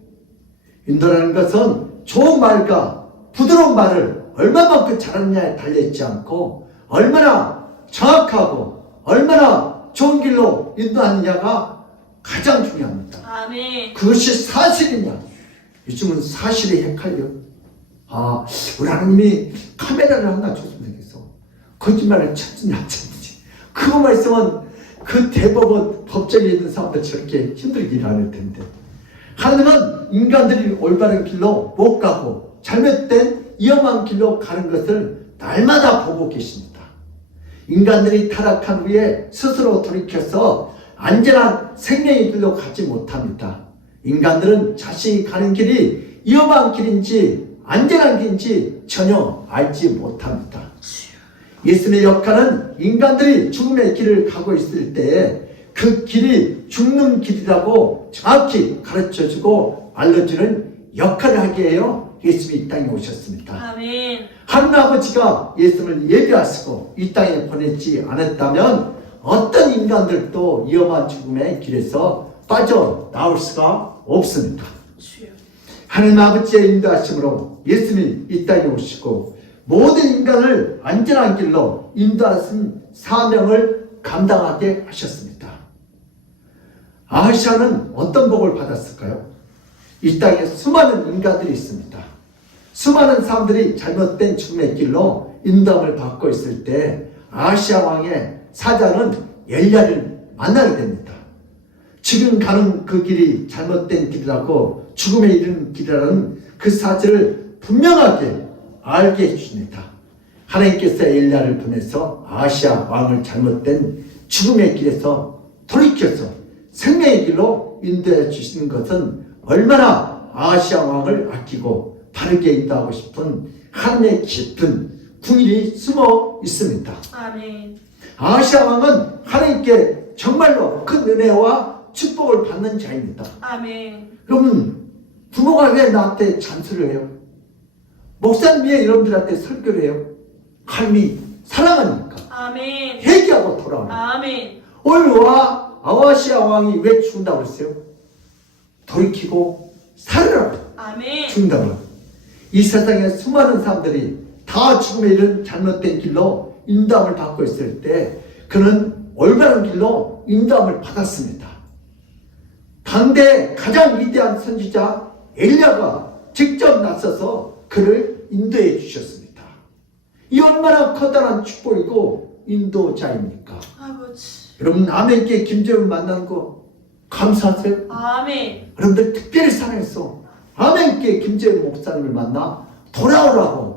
인도라는 것은 좋은 말과 부드러운 말을 얼마만큼 잘하느냐에 달려있지 않고 얼마나 정확하고 얼마나 좋은 길로 인도하느냐가 가장 중요합니다. 아멘. 그것이 사실이냐? 요즘은 사실이 헷갈려. 우리 하나님이 카메라를 하나 줬으면 되겠어. 거짓말을 찾든지 안 찾든지. 그거만 있으면 그 대법원 법정에 있는 사람들 저렇게 힘들게 일할 텐데. 하나님은 인간들이 올바른 길로 못 가고 잘못된 위험한 길로 가는 것을 날마다 보고 계십니다. 인간들이 타락한 후에 스스로 돌이켜서 안전한 생명의 길로 가지 못합니다. 인간들은 자신이 가는 길이 위험한 길인지 안전한 길인지 전혀 알지 못합니다. 예수님의 역할은 인간들이 죽음의 길을 가고 있을 때에 그 길이 죽는 길이라고 정확히 가르쳐주고 알려주는 역할을 하게 해요. 예수님이 이 땅에 오셨습니다. 아멘. 하나님 아버지가 예수님을 예비하시고 이 땅에 보내지 않았다면 어떤 인간들도 위험한 죽음의 길에서 빠져나올 수가 없습니다. 주여. 하나님 아버지의 인도하심으로 예수님이 이 땅에 오시고 모든 인간을 안전한 길로 인도하신 사명을 감당하게 하셨습니다. 아하시아는 어떤 복을 받았을까요? 이 땅에 수많은 인간들이 있습니다. 수많은 사람들이 잘못된 죽음의 길로 인도함을 받고 있을 때 아하시아 왕의 사자는 엘리야를 만나게 됩니다. 지금 가는 그 길이 잘못된 길이라고 죽음에 이르는 길이라는 그 사실을 분명하게 알게 해주십니다. 하나님께서 엘리야를 보내서 아하시아 왕을 잘못된 죽음의 길에서 돌이켜서 생명의 길로 인도해 주시는 것은 얼마나 아하시아 왕을 아끼고 바르게 인도하고 싶은 하나님의 깊은 궁일이 숨어 있습니다. 아멘. 아하시아 왕은 하나님께 정말로 큰 은혜와 축복을 받는 자입니다. 아멘. 여러분, 부모가 왜 나한테 잔소리를 해요? 목사님 왜 여러분들한테 설교를 해요? 하나님이 사랑하니까 아멘. 회개하고 돌아오는. 아멘. 오늘 아하시아 왕이 왜 죽는다고 그랬어요? 돌이키고 살으라고 아멘. 죽는다고. 이 세상에 수많은 사람들이 다 죽음에 이른 잘못된 길로 인도함을 받고 있을 때 그는 올바른 길로 인도함을 받았습니다. 당대 가장 위대한 선지자 엘리야가 직접 나서서 그를 인도해 주셨습니다. 이 얼마나 커다란 축복이고 인도자입니까? 아버지. 여러분, 아멘께 김재훈 만난 거 감사하세요? 아멘. 여러분들 특별히 사랑했어. 아멘께 김재훈 목사님을 만나 돌아오라고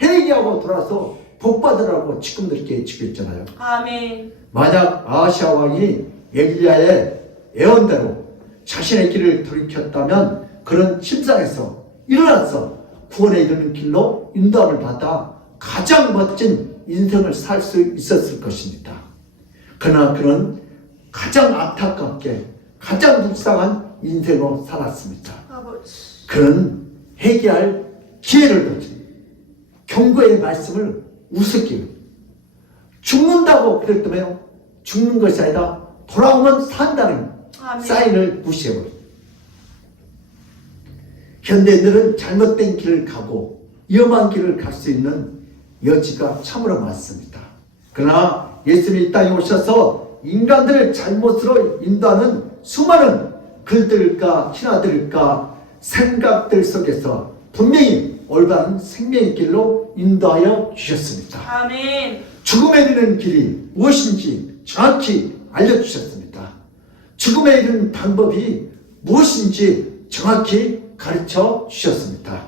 회개하고 돌아서 복 받으라고 지금도 이렇게 지고 있잖아요. 아멘. 만약 아하시아 왕이 엘리야의 예언대로 자신의 길을 돌이켰다면 그런 침상에서 일어나서 구원에 이르는 길로 인도함을 받아 가장 멋진 인생을 살 수 있었을 것입니다. 그러나 그는 가장 안타깝게 가장 불쌍한 인생으로 살았습니다. 아버지. 그는 회개할 기회를 가진 경고의 말씀을 우습게 죽는다고 그랬다며요. 죽는 것이 아니라 돌아오면 산다는 아멘. 사인을 무시해버립니다. 현대인들은 잘못된 길을 가고 위험한 길을 갈 수 있는 여지가 참으로 많습니다. 그러나 예수님이 이 땅에 오셔서 인간들을 잘못으로 인도하는 수많은 글들과 신화들과 생각들 속에서 분명히 올바른 생명의 길로 인도하여 주셨습니다. 아멘. 죽음에 이르는 길이 무엇인지 정확히 알려주셨습니다. 죽음에 이르는 방법이 무엇인지 정확히 가르쳐 주셨습니다.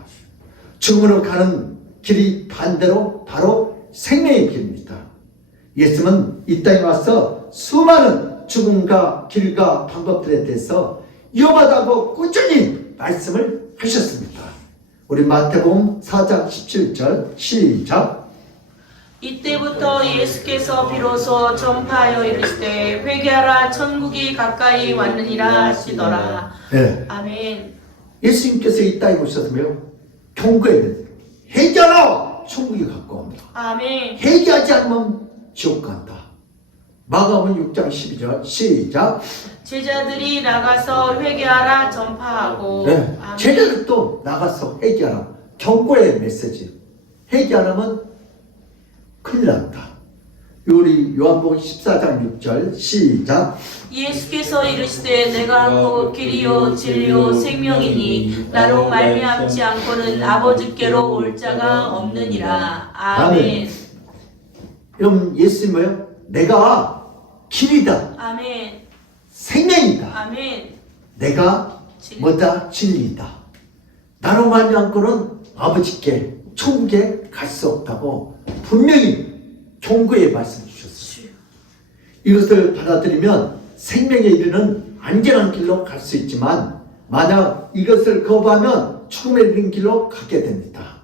죽음으로 가는 길이 반대로 바로 생명의 길입니다. 예수님은 이 땅에 와서 수많은 죽음과 길과 방법들에 대해서 위험하다고 꾸준히 말씀을 하셨습니다. 우리 마태복음 4장 17절 시작. 이때부터 예수께서 비로소 전파하여 이르시되 회개하라 천국이 가까이 왔느니라 하시더라. 네. 아멘. 예수님께서 이 땅에 오셨으며 경고에 회개하라 천국이 가까웁니다. 아멘. 회개하지 않으면 지옥 간다. 마가복음 6장 12절 시작. 제자들이 나가서 회개하라 전파하고. 네. 아멘. 제자들도 나가서 회개하라. 경고의 메시지. 회개 안 하면 큰일 난다. 우리 요한복음 14장 6절 시작. 예수께서 이르시되 내가 곧 길이요 진리요 생명이니 나로 말미암지 않고는 아버지께로 올 자가 없느니라. 아멘. 여러분, 예수님 뭐예요? 내가 길이다. 아멘. 생명이다. 아멘. 내가 뭐다? 진리이다. 나로 말미암고는 아버지께 천국에 갈 수 없다고 분명히 경고의 말씀 주셨어요. 이것을 받아들이면 생명에 이르는 안전한 길로 갈 수 있지만 만약 이것을 거부하면 죽음에 이르는 길로 가게 됩니다.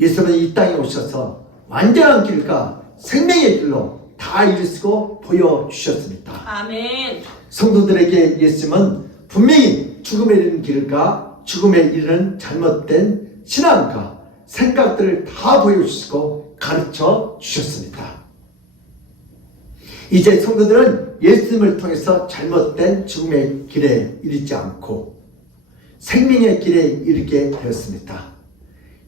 예수님은 이 땅에 오셔서 완전한 길과 생명의 길로 다 이루시고 보여주셨습니다. 아멘. 성도들에게 예수님은 분명히 죽음에 이르는 길과 죽음에 이르는 잘못된 신앙과 생각들을 다 보여주시고 가르쳐 주셨습니다. 이제 성도들은 예수님을 통해서 잘못된 죽음의 길에 이르지 않고 생명의 길에 이르게 되었습니다.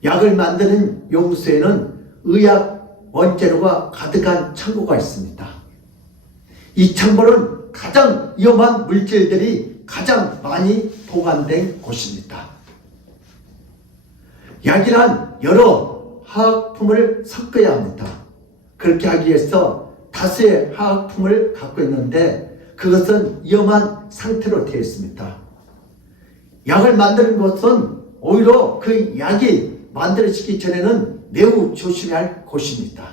약을 만드는 연구소에는 의약 원재료가 가득한 창고가 있습니다. 이 창고는 가장 위험한 물질들이 가장 많이 보관된 곳입니다. 약이란 여러 화학품을 섞어야 합니다. 그렇게 하기 위해서 다수의 화학품을 갖고 있는데 그것은 위험한 상태로 되어 있습니다. 약을 만드는 것은 오히려 그 약이 만들어지기 전에는 매우 조심해야 할 곳입니다.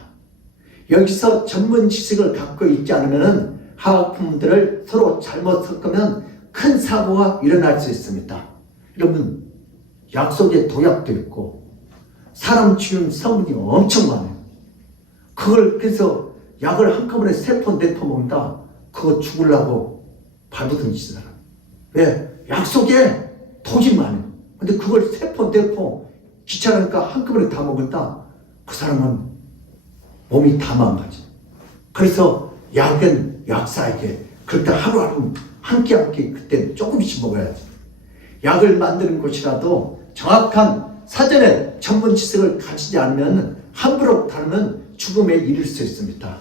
여기서 전문 지식을 갖고 있지 않으면 화학품들을 서로 잘못 섞으면 큰 사고가 일어날 수 있습니다. 여러분, 약 속에 독약도 있고 사람 죽이는 성분이 엄청 많아요. 그걸 그래서 약을 한꺼번에 3포 4포 먹는다. 그거 죽으려고 발부둥 치잖아. 왜? 약 속에 독이 많아요. 근데 그걸 3포 4포 귀찮으니까 한꺼번에 다 먹는다. 그 사람은 몸이 다 망가져. 그래서 약은 약사에게 그럴 때 하루하루 한 끼 한 끼 그때 조금씩 먹어야지. 약을 만드는 곳이라도 정확한 사전에 전문 지식을 가지지 않으면 함부로 다루면 죽음에 이를 수 있습니다.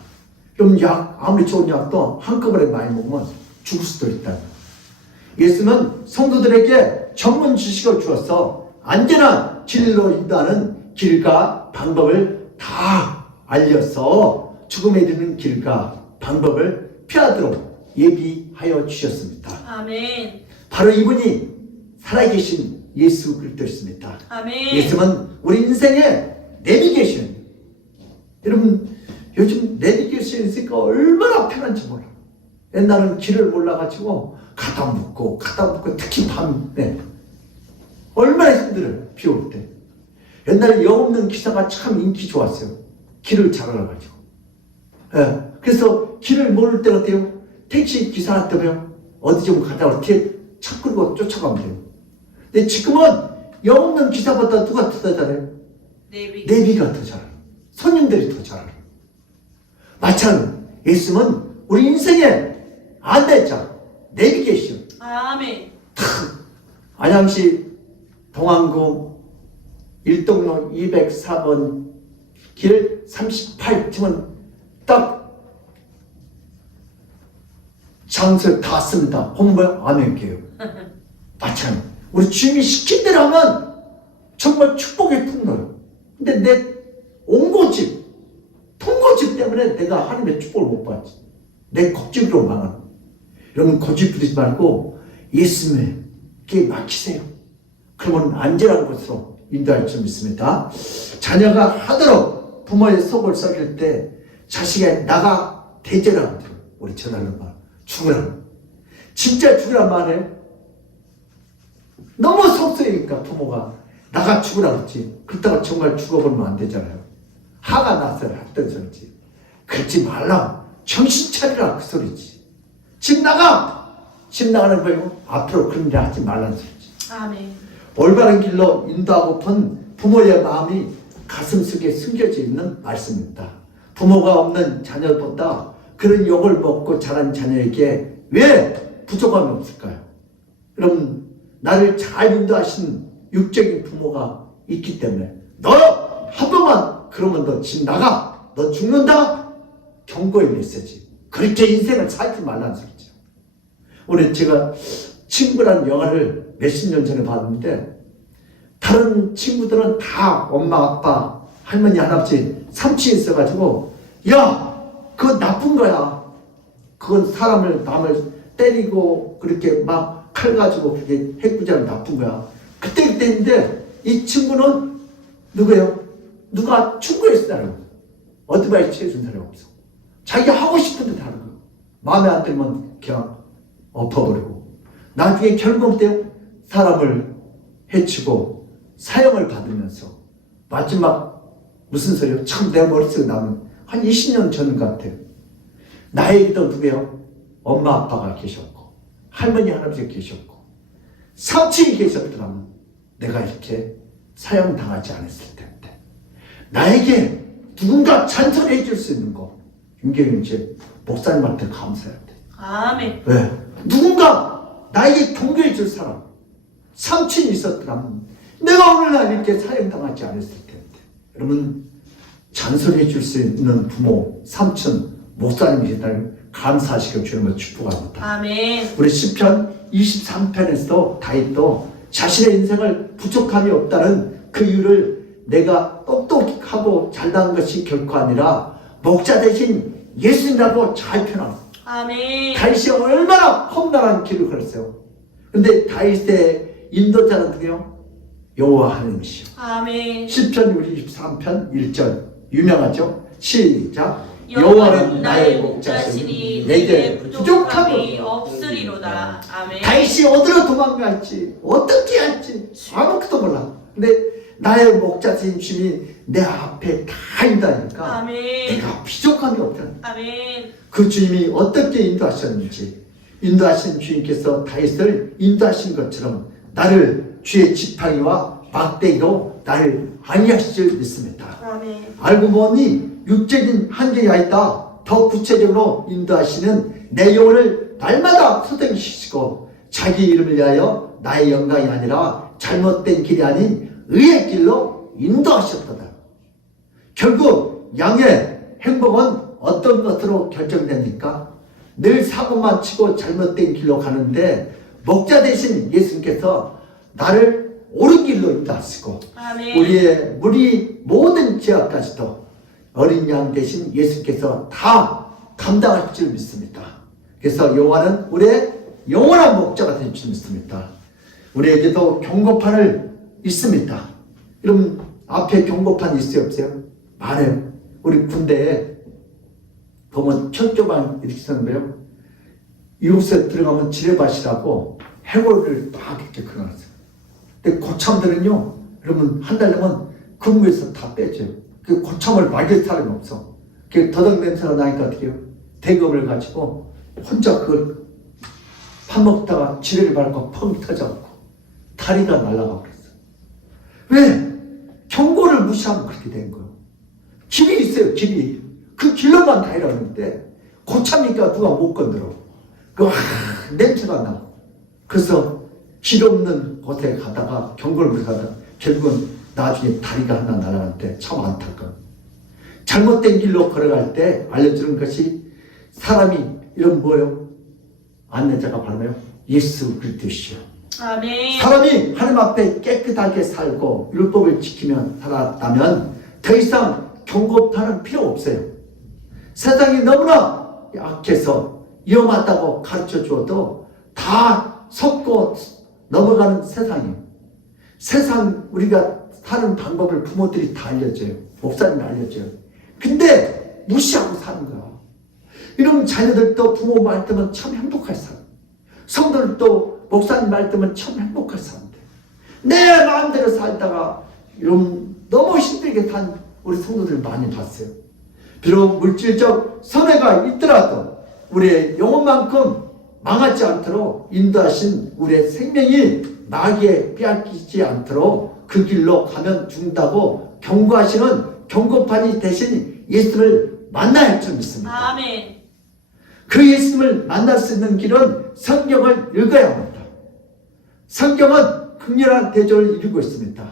그럼 약, 아무리 좋은 약도 한꺼번에 많이 먹으면 죽을 수도 있다. 예수는 성도들에게 전문 지식을 주어서 안전한 진리로 인도하는 길과 방법을 다 알려서 죽음에 이르는 길과 방법을 피하도록 예비하여 주셨습니다. 아멘. 바로 이분이 살아계신 예수 그리스도였습니다. 아멘. 예수는 우리 인생의 내비게이션. 여러분, 요즘 내비게이션이 있으니까 얼마나 편한지 몰라. 옛날에는 길을 몰라가지고 가다 묻고 특히 밤에 얼마나 힘들어요. 비 올 때. 옛날에 영 없는 기사가 참 인기 좋았어요. 길을 잘 알아가지고. 예. 그래서 길을 모를 때는 어때요? 택시 기사한테 어디 좀 가다가 뒤에 차 끌고 쫓아가면 돼요. 근데 지금은 영 없는 기사보다 누가 더 잘해요? 내비가 더 잘해요. 손님들이 더 잘해요. 마찬가지로 예수는 우리 인생의 안내자, 내비게이션. 아멘. 안양시 동안구 1동로 204번 길 38층은 딱 장소에 닿습니다. 홍보에 아멘교회. 마찬가지. 우리 주님이 시킨 대로 하면 정말 축복의 통로예요. 근데 내 온고집, 통고집 때문에 내가 하나님의 축복을 못 받지. 내 겁집으로 망하는. 여러분 고집 부리지 말고 예수님께 맡기세요. 그러면 안전한 곳으로 인도할 수 있습니다. 자녀가 하도록 부모의 속을 썩일 때 자식이 나가 대죄라고 들어요. 우리 전하는 말. 죽으라. 진짜 죽으란 말이에요. 너무 속쓰니까 부모가 나가 죽으라 그랬지. 그렇다가 정말 죽어버리면 안 되잖아요. 화가 나서 했던 소리지. 그러지 말라. 정신 차리라 그 소리지. 집 나가! 집 나가는 거예요. 앞으로 그런 일 하지 말라는 소리지. 아멘. 올바른 길로 인도하고픈 부모의 마음이 가슴속에 숨겨져 있는 말씀입니다. 부모가 없는 자녀보다 그런 욕을 먹고 자란 자녀에게 왜 부족함이 없을까요? 여러분, 나를 잘 인도하신 육적인 부모가 있기 때문에 너 한 번만 그러면 너 집 나가! 너 죽는다! 경고의 메시지. 그렇게 인생을 살지 말라는 소리죠. 오늘 제가 친구라는 영화를 몇십 년 전에 봤는데 다른 친구들은 다 엄마, 아빠, 할머니, 할아버지, 삼촌이 있어가지고 야! 그건 나쁜 거야. 그건 사람을 남을 때리고 그렇게 막 칼 가지고 그렇게 해꾸자면 나쁜 거야. 그때인데 이 친구는 누구예요? 누가 충고했다는 거야. 어드바이스 해준 사람이 없어. 자기가 하고 싶은 듯 하는 거야. 마음에 안 들면 그냥 엎어버리고 나중에 결국 때 사람을 해치고 사형을 받으면서 마지막 무슨 소리요? 참 내 머릿속에 남은 한 20년 전 같아요. 나에게도 누구예요? 엄마 아빠가 계셨고 할머니 할아버지가 계셨고 삼촌이 계셨더라면 내가 이렇게 사형당하지 않았을 텐데 나에게 누군가 잔소리해 줄 수 있는 거 윤경영 씨 목사님한테 감사해야 돼. 아멘. 왜? 누군가 나에게 경고해 줄 사람 삼촌이 있었더라면 내가 오늘날 이렇게 사형당하지 않았을 텐데. 여러분 잔소리해 줄 수 있는 부모, 삼촌, 목사님이시다면 감사하시고 주님을 축복합니다. 아멘. 우리 시편 23편에서도 다윗도 자신의 인생을 부족함이 없다는 그 이유를 내가 똑똑하고 잘난 것이 결코 아니라 목자 대신 예수님이라고 잘 표현합니다. 아멘. 다윗이 얼마나 험난한 길을 걸었어요. 근데 다윗의 인도자는 누구요? 여호와 하나님이시오. 아멘. 시편 23편 1절 유명하죠? 시작. 여호와는 나의 목자시니 내게 부족함이 없으리로다. 아멘. 다윗이 어디로 도망갈지 어떻게 할지 아무것도 몰라. 근데 나의 목자신 주님이 내 앞에 다 인도하니까 아멘. 내가 부족함이 없다. 아멘. 그 주님이 어떻게 인도하셨는지, 인도하신 주님께서 다윗을 인도하신 것처럼 나를 주의 지팡이와 막대기로 나를 안위하실 줄 믿습니다. 아멘. 알고 보니 육적인 한계가 있다. 더 구체적으로 인도하시는 내 영혼을 날마다 소생시키시고 자기 이름을 위하여 나의 영광이 아니라 잘못된 길이 아닌 의의 길로 인도하셨다. 결국 양의 행복은 어떤 것으로 결정됩니까? 늘 사고만 치고 잘못된 길로 가는데 목자 대신 예수님께서 나를 옳은 길로 인도하시고 아멘. 우리 모든 죄악까지도 어린 양 대신 예수님께서 다 감당할 줄 믿습니다. 그래서 여호와는 우리의 영원한 목자가 될 줄 믿습니다. 우리에게도 경고판을 있습니다. 여러분 앞에 경고판 있어요 없어요? 많아요. 우리 군대에 보면 철조망 이렇게 쓰는 거예요. 이곳에 들어가면 지뢰밭이라고 해골을 막 이렇게 그려놨어요. 근데 고참들은요, 여러분 한 달 되면 근무에서 다 빼줘요. 그 고참을 막을 사람이 없어. 그 더덕 냄새가 나니까 어떻게 해요? 대검을 가지고 혼자 그걸 밥 먹다가 지뢰를 밟고 펑 터져갖고 다리가 날아가고 그랬어. 왜? 경고를 무시하면 그렇게 된 거예요. 길이 있어요, 길이. 그 길로만 다니라는데 고참이니까 누가 못 건드려. 냄새가 나. 그래서 길 없는 곳에 가다가 경고를 무시하다가 결국은 나중에 다리가 하나 날아가는데 참 안타까워. 잘못된 길로 걸어갈 때 알려주는 것이 사람이 이런 뭐예요? 안내자가 바로 예수 그리스도시요. 아멘. 사람이 하나님 앞에 깨끗하게 살고 율법을 지키면 살았다면 더 이상 경고판은 필요 없어요. 세상이 너무나 약해서 위험하다고 가르쳐 주어도 다 섞고 넘어가는 세상이에요. 세상 우리가 사는 방법을 부모들이 다 알려줘요. 목사님이 알려줘요. 근데 무시하고 사는 거야. 이런 자녀들도 부모 말 때면 참 행복할 사람. 성도들도 목사님 말 때면 참 행복할 사람들. 내 마음대로 살다가 이런 너무 힘들게 산 우리 성도들 많이 봤어요. 비록 물질적 손해가 있더라도 우리의 영혼만큼 망하지 않도록 인도하신 우리의 생명이 마귀에 빼앗기지 않도록 그 길로 가면 죽는다고 경고하시는 경고판이 대신 예수를 만나야 할 줄 믿습니다. 아멘. 그 예수님을 만날 수 있는 길은 성경을 읽어야 합니다. 성경은 극렬한 대조를 이루고 있습니다.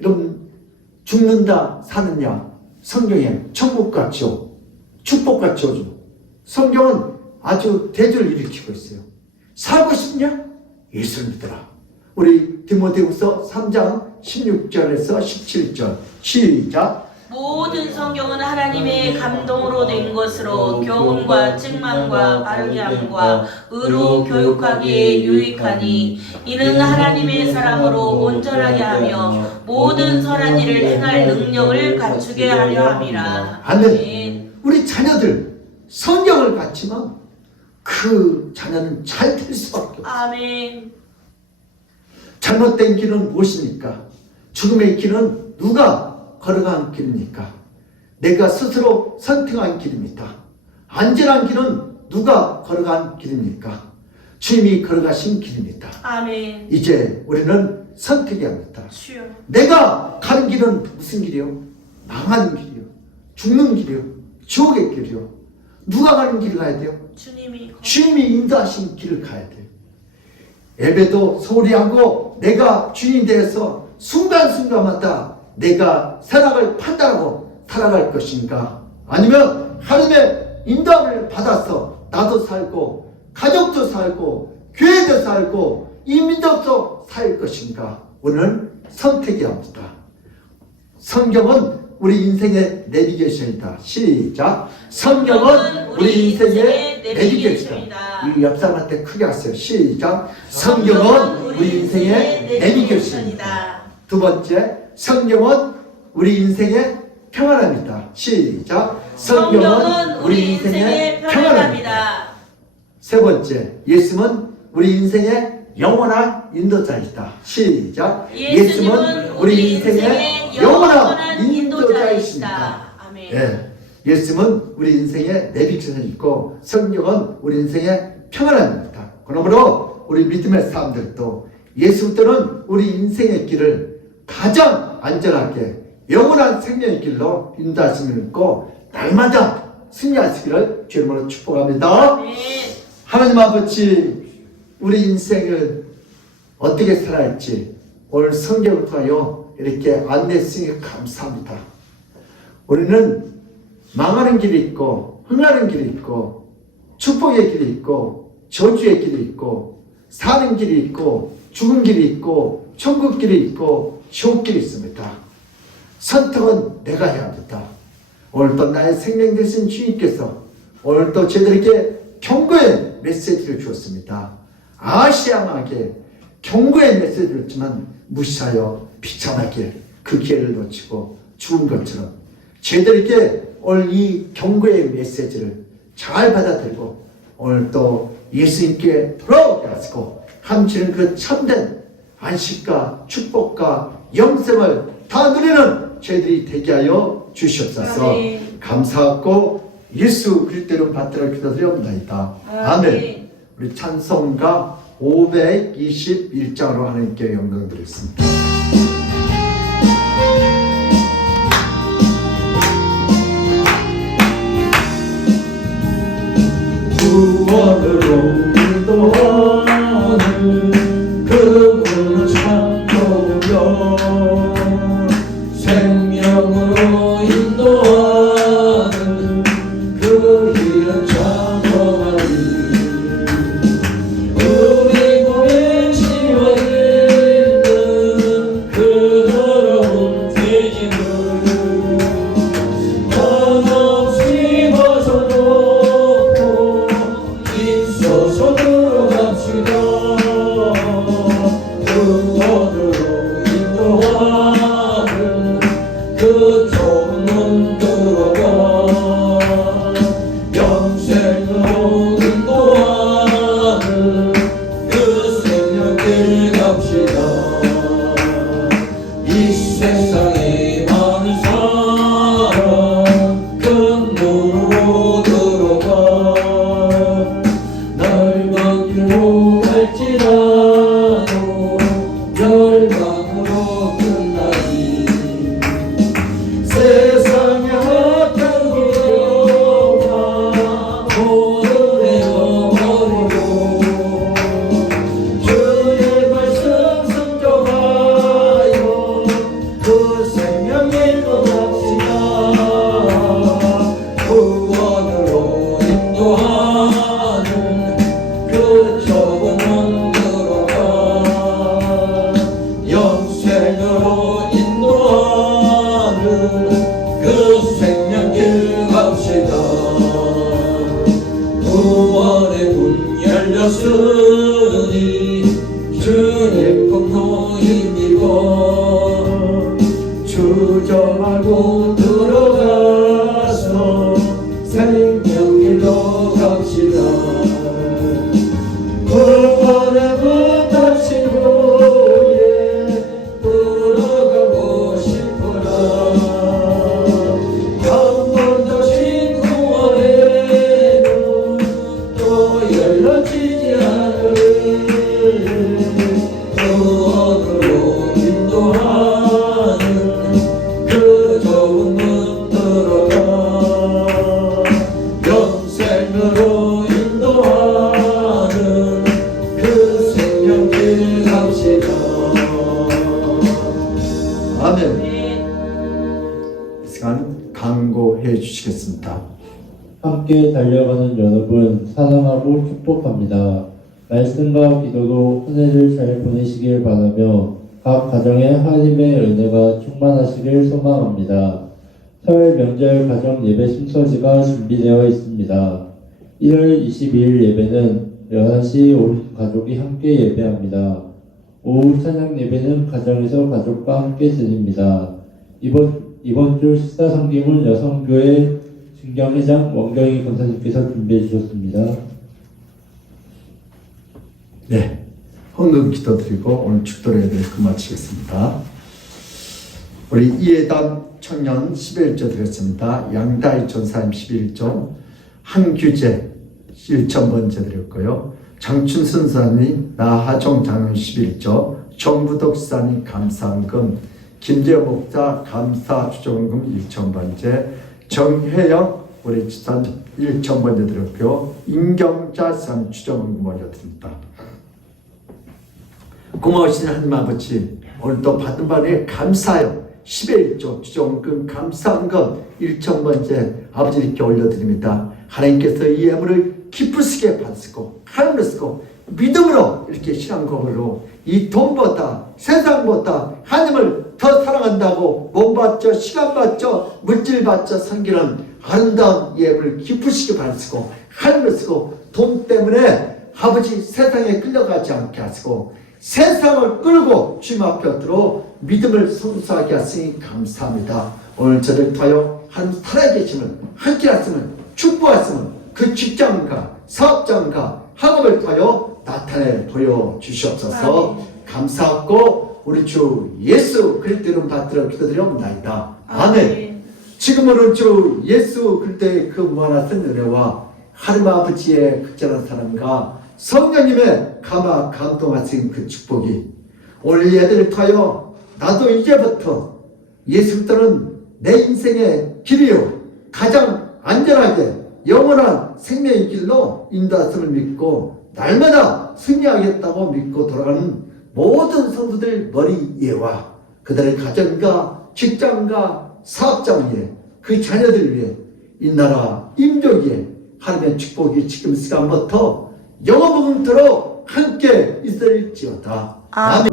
여러분 죽는다 사느냐 성경에 천국같이요 축복같이 오죠. 성경은 아주 대조를 일으키고 있어요. 살고 싶냐? 예수를 믿어라. 우리 디모데후서 3장 16절에서 17절 시작. 모든 성경은 하나님의 감동으로 된 것으로 교훈과 책망과 바르게 함과 의로 교육하기에 유익하니 이는 하나님의 사람으로 온전하게 하며 모든 선한 일을 행할 능력을 갖추게 하려 함이라. 아멘. 우리 자녀들 성경을 갖추면 그 자녀는 잘 될 수밖에 없어요. 아멘. 잘못된 길은 무엇입니까? 죽음의 길은 누가 걸어간 길입니까? 내가 스스로 선택한 길입니다. 안전한 길은 누가 걸어간 길입니까? 주님이 걸어가신 길입니다. 아멘. 이제 우리는 선택해야 합니다. 주여. 내가 가는 길은 무슨 길이요? 망하는 길이요. 죽는 길이요. 지옥의 길이요. 누가 가는 길을 가야 돼요? 주님이 인도하신 길을 가야 돼요. 예배도 소홀히 하고 내가 주인 되어서 순간순간마다 내가 선악을 판단하고 살아갈 것인가? 아니면 하나님의 인도함을 받아서 나도 살고 가족도 살고 교회도 살고 이 민족도 살 것인가? 오늘 선택해야 합니다. 성경은 우리 인생의 내비게이션이다. 시작. 성경은 우리 인생의 내비게이션이다. 이 옆 사람한테 크게 하세요. 시작. 성경은 우리 인생의 내비게이션이다. 두 번째, 성경은 우리 인생의 평안합니다. 시작. 성경은 우리 인생의 평안합니다. 세 번째, 예수는 우리 인생의 영원한 인도자이다. 시작. 예수님은 우리 인생의 영원한 인도자이시다. 아멘. 예, 예수님은 우리 인생의 내비전이고 성경은 우리 인생의 평안합니다. 그러므로 우리 믿음의 사람들도 예수부터는 우리 인생의 길을 가장 안전하게 영원한 생명의 길로 인도하심을 믿고 날마다 승리하시기를 주님으로 축복합니다. 아멘. 하나님 아버지, 우리 인생을 어떻게 살아야할지 오늘 성경을 통하여 이렇게 안내했으니 감사합니다. 우리는 망하는 길이 있고 흥하는 길이 있고 축복의 길이 있고 저주의 길이 있고 사는 길이 있고 죽은 길이 있고 천국 길이 있고 지옥 길이 있습니다. 선택은 내가 해야 합니다. 오늘도 나의 생명 되신 주님께서 오늘도 저희들에게 경고의 메시지를 주었습니다. 아시아마게 경고의 메시지를 줬지만 무시하여 비참하게 그 기회를 놓치고 죽은 것처럼 저희들에게 오늘 이 경고의 메시지를 잘 받아들이고 오늘 또 예수님께 돌아오게 하시고 함치는 그 참된 안식과 축복과 영생을 다 누리는 저희들이 되게 하여 주시옵소서. 아멘. 감사하고 예수 그리스도로 받들어 기도드리옵나이다. 아멘. 우리 찬송가 521장으로 하나님께 영광 드리겠습니다. 구원으로 인도하는 그분을 찬송하며 생명으로 인도하는 그 길은 찬송하리. 우리 몸에 지워있는 그 더러운 죄짐을 한없이 벗어놓고 있어서 들어갑시다. 구원으로 인도하는 그 좁은 문 들어가 영생으로 인도하는 그 생명길 갑시다. 이 세상에 많은 사람 그 문으로 들어가 넓은 길로 갈지라도 열방으로 끝나리. 세상의 헛된 길로가 모두 내어버리고 주의 말씀 순종하여 그 생명길로 갑시다. 구원으로 인도하는 그 좁은 문 들어가 영생으로 인도하는 그 생명길 갑시다. 구원의 문 열렸으니 주님 공로 힘입어 주저하고 들어가서 생명길로 갑시다. 구원의 문 닫힌 후에 들어가고 싶어라. 한 번 닫힌 구원의 문 또 열려지지 않으리. 구원으로 인도하는 그 좁은 문 들어가 영생으로 인도하는 그 생명길 갑시다. 아멘. 네. 이 시간 강구해 주시겠습니다. 함께 달려가는 여러분 사랑하고 축복합니다. 말씀과 기도로 한 해를 잘 보내시길 바라며 각 가정에 하나님의 은혜가 충만하시길 소망합니다. 설 명절 가정 예배 순서지가 준비되어 있습니다. 1월 22일 예배는 11시 온 가족이 함께 예배합니다. 오후 찬양 예배는 가정에서 가족과 함께 드립니다. 이번 주 시사 성김은 여성교회 진경회장 원경희 권사님께서 준비해 주셨습니다. 네, 헌금 기도드리고 오늘 축도 예배를 마치겠습니다. 우리 이해담 청년 11조 드렸습니다. 양다희 전사님 11조, 한규재 1,000번째 드렸고요. 장춘순 사님, 나하정 장로님 11조, 정부덕 사님 감사헌금, 김재호 목사 감사 추정헌금 1,000번째, 정혜영 우리 집사님 1,000번째 드렸고요. 임경자 사님 추정헌금 올려드립니다. 고마우신 하나님 아버지, 오늘도 받은 바에 감사하여 11조 추정헌금 감사헌금 1,000번째 아버지 이렇게 올려드립니다. 하나님께서 이 예물을 기쁘시게 받으시고 하늘을 쓰고 믿음으로 이렇게 신앙고백으로 이 돈보다 세상보다 하나님을 더 사랑한다고 몸 바쳐 시간 바쳐 물질 바쳐 섬기는 아름다운 예물을 기쁘시게 받으시고 하늘을 쓰고 돈 때문에 아버지 세상에 끌려가지 않게 하시고 세상을 끌고 주님 앞에 들어 믿음을 성수하게 하시니 감사합니다. 오늘 저를 통하여 하나님 살아계심을 함께 하시면 축복하시면 그 직장과 사업장과 학업을 통하여 나타내 보여주시옵소서. 감사하고 우리 주 예수 그리스도 이름 받들어 기도드리옵나이다. 아멘. 지금은 주 예수 그리스도의 그 무한하신 은혜와 하나님 아버지의 극진한 사랑과 성령님의 감화 감동하신 그 축복이 오늘 예배를 통하여 나도 이제부터 예수 그리스도는 내 인생의 길이요 가장 안전하게 영원한 생명의 길로 인도하심을 믿고 날마다 승리하겠다고 믿고 돌아가는 모든 성도들 머리 위에와 그들의 가정과 직장과 사업장 위에 그 자녀들 위에 이 나라 임종 위에 하나님의 축복이 지금 시간부터 영원토록 함께 있을지어다. 아멘.